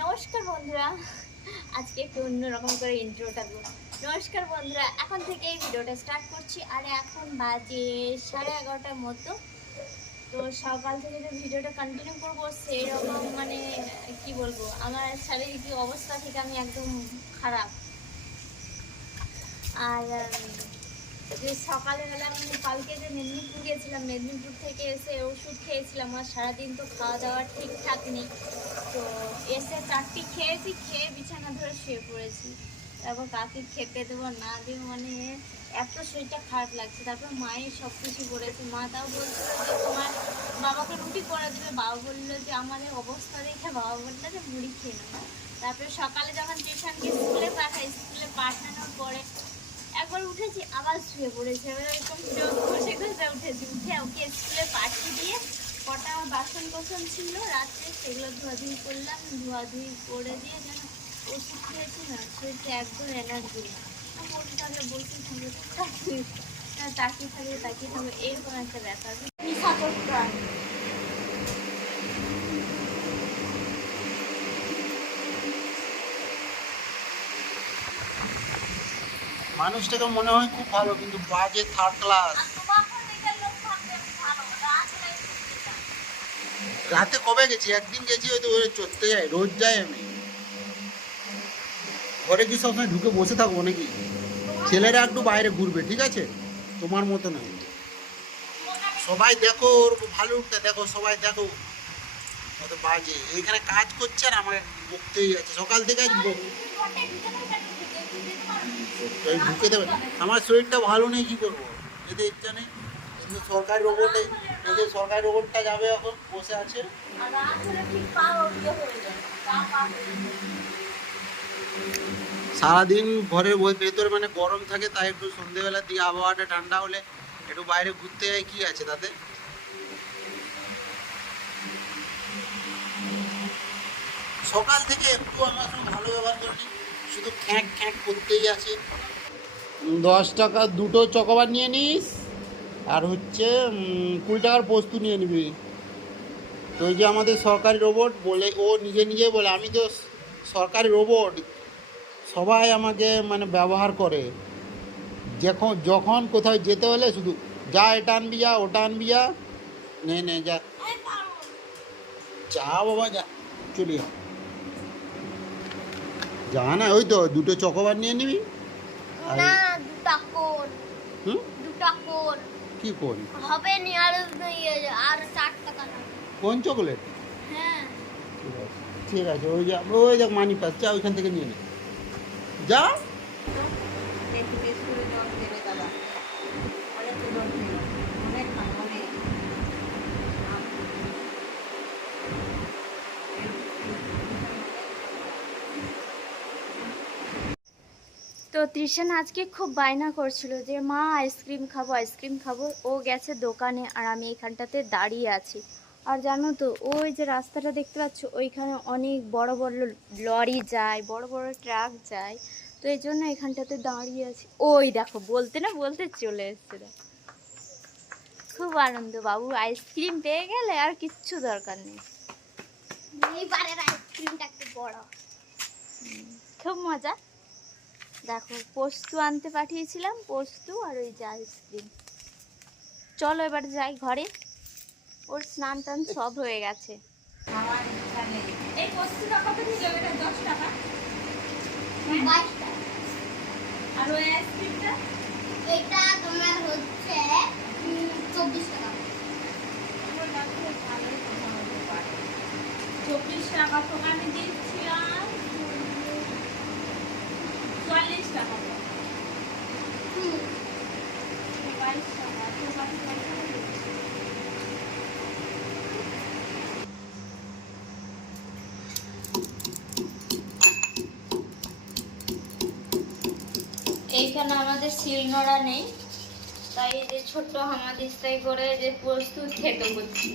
নমস্কার বন্ধুরা। আজকে একটু অন্যরকম করে ইন্ট্রোটা দেবো নমস্কার বন্ধুরা, এখন থেকে ভিডিওটা স্টার্ট করছি। আর এখন বাজে সাড়ে এগারোটার মতো। তো সকাল থেকে যে ভিডিওটা কন্টিনিউ করব সেই রকম মানে কি বলব, আমার শারীরিক অবস্থা থেকে আমি একদম খারাপ। আর যে সকালবেলা মানে কালকে যে মেদিনীপুর গিয়েছিলাম মেদিনীপুর থেকে এসে ওষুধ খেয়েছিলাম, আর সারাদিন তো খাওয়া দাওয়া ঠিকঠাক নেই। তো এসে চারটি খেয়েছি, খেয়ে বিছানা ধরে শুয়ে পড়েছি। তারপর কাকে খেতে দেবো, না দেবো মানে এত শরীরটা খারাপ লাগছে। তারপর মায়ের সব কিছু করেছে মা তাও বলছিল যে তোমার বাবাকে রুটি করে দেবে। বাবা বলল যে, আমাদের অবস্থা দেখে বাবা বলল যে, মুড়ি খেয়ে নেব তারপরে সকালে যখন টিউশনকে স্কুলে পাঠাই স্কুলে পাঠানোর পরে একবার উঠেছি, আবার শুয়ে পড়েছি। এবার এরকম ঘষে ঘষে উঠেছি। উঠে ওকে স্কুলে আমার বাসন ছিল? রাত্রে সেগুলো ধোয়াধুয়ি করলাম, ধোয়াধুয়ি করে দিয়ে যেন ওষুধ খেয়েছি না শরীরটা একদম এনার্জি। বসে থাকলে বসে থাকবে তাকিয়ে তাকিয়ে থাকবে তাকিয়ে থাকবে এরকম একটা ব্যাপার। হয়। মানুষটাকে মনে হয় খুব ভালো, কিন্তু বাজে থার্ড ক্লাস আর তোমাকেও দেখে লোক ভাববে ভালো রাত নাই করতে চায়। রাতে কবে গেছি? একদিন গেছি হয়তো ওই চড়তে যাই, রোজ যাই আমি। ঘরে কি সবসময় ঢুকে বসে থাকব নাকি? ছেলেরা একটু বাইরে ঘুরবে, ঠিক আছে? তোমার মতো নয়। সবাই দেখো, ওর ভালুকটা দেখো, সবাই দেখো। কত বাজে। এইখানে কাজ করছে আর আমার বকতেই আছে সকাল থেকে আজ ঢুকে। দেবে। আমার শরীরটা ভালো নেই, কি করব? এদের ইচ্ছা নেই। কিন্তু সরকারি রোবটে এদের সরকারি রোবটটা যাবে এখন বসে আছে। আর রাত হলে ঠিক পা যায়, পা পা যায়। সারাদিন ঘরের ভেতরে মানে গরম থাকে তাই একটু সন্ধেবেলার দিকে আবহাওয়াটা ঠান্ডা হলে একটু বাইরে ঘুরতে যাই কি আছে তাতে? সকাল থেকে একটু আমার সঙ্গে ভালো ব্যবহার করেনি শুধু খ্যাঁক খ্যাঁক করতেই আছে। দশ টাকা দুটো চকোবার নিয়ে নিস। আর হচ্ছে কুড়ি টাকার পোস্ত নিয়ে নিবি। তো ওই যে আমাদের সরকারি রোবট বলে ও নিজে নিজে বলে আমি তো সরকারি রোবট সবাই আমাকে মানে ব্যবহার করে। যখন যখন কোথাও যেতে হলে শুধু যা এটা আনবি যা ওটা আনবি যা। নে নে যা। যা বাবা যা চলি যা। যা না ওই তো দুটো চকোবার নিয়ে নিবি। আর- না দুটা কোন হুম? দুটা কোন কি কোন? হবে নি আর আর টাকা কোন চকলেট? হ্যাঁ। ঠিক আছে। ঠিক আছে ওই যে ওই দেখ মানি পাস যা ওইখান থেকে নিয়ে নে। যা একটু বেশ করে জল দেবে দাদা অনেক জল দেবে অনেক খান অনেক তো তৃষান আজকে খুব বায়না করছিল যে মা আইসক্রিম খাব আইসক্রিম খাব। ও গেছে দোকানে আর আমি এখানটাতে দাঁড়িয়ে আছি। আর জানো তো ওই যে রাস্তাটা দেখতে পাচ্ছ ওইখানে অনেক বড় বড় লরি যায় বড় বড় ট্রাক যায়। তো এই জন্য এখানটাতে দাঁড়িয়ে আছি। ওই দেখো বলতে না বলতে চলে এসছে দেখো। খুব আনন্দ বাবু আইসক্রিম পেয়ে গেলে আর কিচ্ছু দরকার নেই। এইবারের আইসক্রিমটা একটু বড়। খুব মজা। দেখো পোস্ত আনতে পাঠিয়েছিলাম পোস্ত আর ওই যে আইসক্রিম চলো এবার যাই ঘরে। ওর স্নান টান সব হয়ে গেছে। এটা টাকা। আর এটা তোমার হচ্ছে চব্বিশ টাকা। চব্বিশ টাকা তোকে আমি দিচ্ছিলাম চুয়াল্লিশ টাকা হুম, বাইশ টাকা তোকে আমি পয়সা দিচ্ছি। এইখানে আমাদের শিলনোড়া নেই, তাই যে ছোট্ট হামাদিস্তাই করে যে প্রস্তুত খেতে করছি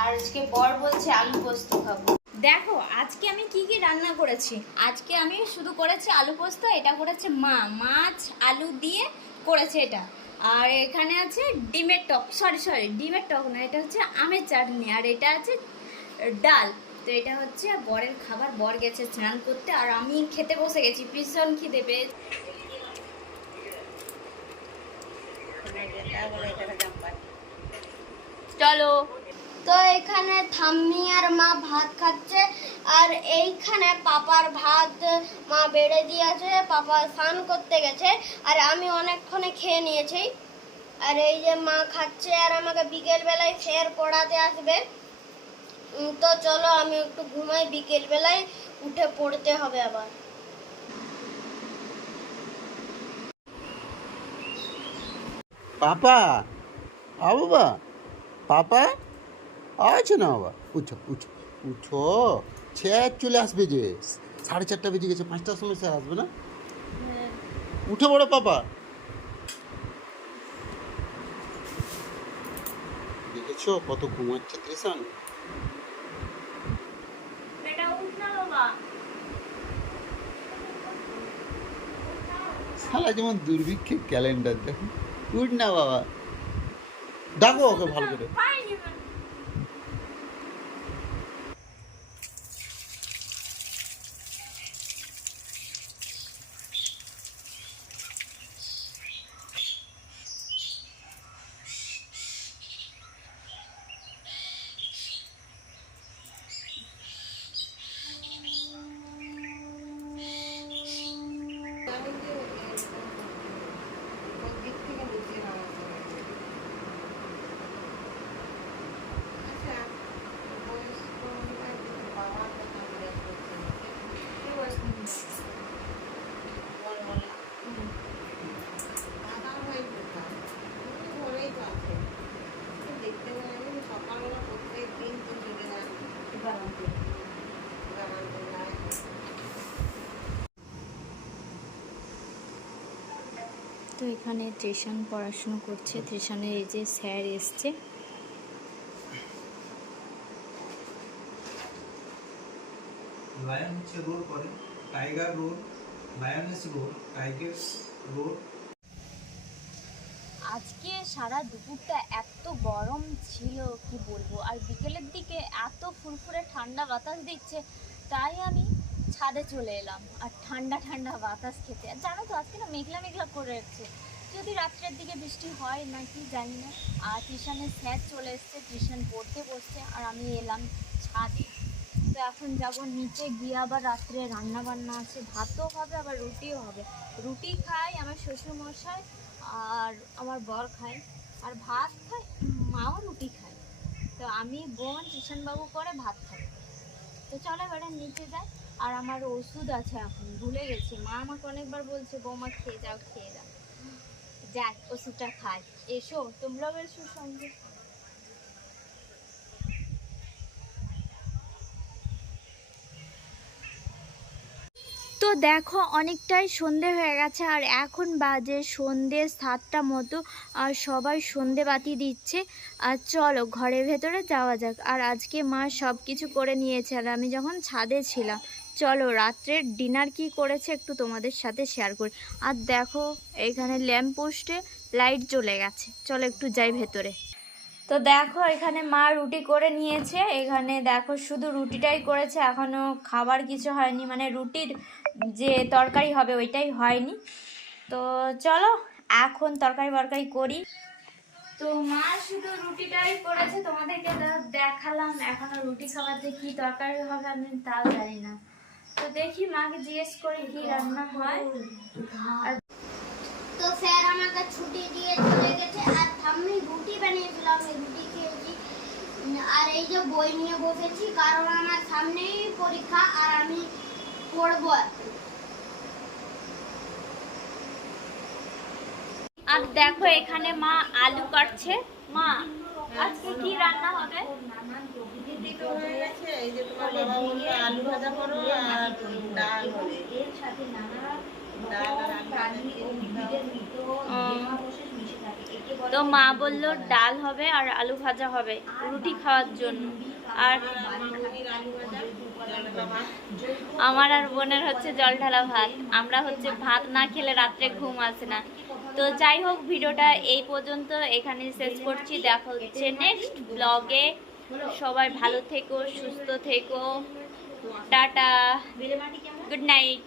আর আজকে বর বলছে আলু পোস্ত খাব। দেখো আজকে আমি কি কি রান্না করেছি? আজকে আমি শুধু করেছি আলু পোস্ত এটা করেছে মা। মাছ আলু দিয়ে করেছে এটা। আর এখানে আছে ডিমের টক সরি সরি ডিমের টক না এটা হচ্ছে আমের চাটনি আর এটা আছে ডাল। তো এটা হচ্ছে বরের খাবার বর গেছে স্নান করতে আর আমি খেতে বসে গেছি ভীষণ খিদে পেয়ে যেটা বলে এটাকে জাম্পার চলো। তো এখানে ঠাম্মি আর মা ভাত খাচ্ছে, আর এইখানে পাপার ভাত মা বেড়ে দিয়েছে, পাপা স্নান করতে গেছে, আর আমি অনেকক্ষণে খেয়ে নিয়েছি। আর এই যে মা খাচ্ছে, আর আমাকে বিকেল বেলায় ফের পড়াতে আসবে। তো চলো আমি একটু ঘুমাই বিকেল বেলায় উঠে পড়তে হবে আবার। পাপা আ বাবা পাপা? আছে না বাবা উঠো উঠো উঠো। স্যার চলে আসবে যে। সাড়ে চারটা বেজে গেছে পাঁচটার সময় স্যার আসবে না? উঠে পড়ো পাপা। দেখেছ কত ঘুমাচ্ছে ত্রিশান? সালা যেমন দুর্ভিক্ষের ক্যালেন্ডার দেখো। উঠ না বাবা। ডাকো ওকে ভালো করে পাইনি আমি যে ওর দিক থেকে বুঝিয়ে নেওয়া আচ্ছা বয়স্ক মহিলা বাবার কথা জিজ্ঞেস করছে কি বয়স্ক বল বল দাদা ভাই কোথায় উনি ঘরেই তো আছে তো দেখতে গেলে আমি সকালবেলা প্রত্যেক দিন তো চলে যান জানাতে জানাতে যায় তো এখানে ত্রিশান পড়াশুনো করছে। ত্রিশানের এই যে স্যার এসছে। লায়ন হচ্ছে রোল করে tiger role lioness role tiger role আজকে সারা দুপুরটা এত গরম ছিল কি বলব? আর বিকেলের দিকে এত ফুরফুরে ঠান্ডা বাতাস দিচ্ছে তাই আমি ছাদে চলে এলাম। আর ঠান্ডা ঠান্ডা বাতাস খেতে। আর জানো তো, আজকে না মেঘলা মেঘলা করে যাচ্ছে যদি রাত্রের দিকে বৃষ্টি হয় নাকি, জানি না। আর টিউশনের স্যার চলে এসছে টিউশন পড়তে বসছে, আর আমি এলাম ছাদে। তো এখন যাব নিচে, গিয়ে আবার রাত্রে রান্না বান্না আছে। ভাতও হবে, আবার রুটিও হবে। রুটি খাই আমার শ্বশুরমশাই, আর আমার বর খায়। আর ভাত খায় মাও রুটি খায়। তো আমি বোন বাবু করে ভাত খাই। তো চলো এবারে নিচে যাই। আর আমার ওষুধ আছে এখন, ভুলে গেছি। মা আমাকে অনেকবার বলছে, বৌমা, খেয়ে যাও, খেয়ে দাও যাক, ওষুধটা খাই। এসো, তোমরাও এসো সঙ্গে। তো দেখো অনেকটাই সন্ধে হয়ে গেছে আর এখন বাজে সন্ধে সাতটা মতো, আর সবাই সন্ধে বাতি দিচ্ছে। আর চলো ঘরের ভেতরে যাওয়া যাক। আর আজকে মা সব কিছু করে নিয়েছে আর আমি যখন ছাদে ছিলাম, চলো রাত্রের ডিনার কি করেছে একটু তোমাদের সাথে শেয়ার করি। আর দেখো এখানে ল্যাম্প পোস্টে লাইট জ্বলে গেছে। চলো একটু যাই ভেতরে। তো দেখো এখানে মা রুটি করে নিয়েছে। এখানে দেখো শুধু রুটিটাই করেছে, এখনও খাবার কিছু হয়নি। মানে রুটির যে তরকারি হবে ওইটাই হয়নি। তো চলো, এখন তরকারি বরকারি করি। তো মা শুধু রুটিটাই করেছে, তোমাদেরকে দেখালাম এখনও রুটি যে কি তরকারি হবে আমি তাও জানি না। তো দেখি মাকে জিজ্ঞেস করে কি রান্না হয়। তো স্যার আমাকে ছুটি দিয়ে চলে গেছে, আর ঠাম্মি রুটি বানিয়েছিল আমি রুটি খেয়েছি। আর এই যে বই নিয়ে বসেছি, কারণ আমার সামনেই পরীক্ষা, আর আমি পড়ব এখন। আর দেখো এখানে মা আলু কাটছে। মা আজকে কি রান্না হবে? হয়ে আলু ভাজা করো আর ডাল হবে। ডাল আর আলু তো মা বলল ডাল হবে আর আলু ভাজা হবে রুটি খাওয়ার জন্য। আর আমার আর বোনের হচ্ছে জল ঢালা ভাত। আমরা হচ্ছে ভাত না খেলে রাত্রে ঘুম আসে না। তো যাই হোক, ভিডিওটা এই পর্যন্ত এখানে শেষ করছি। দেখা হচ্ছে নেক্সট ব্লগে সবাই ভালো থেকো, সুস্থ থেকো। টাটা। Good night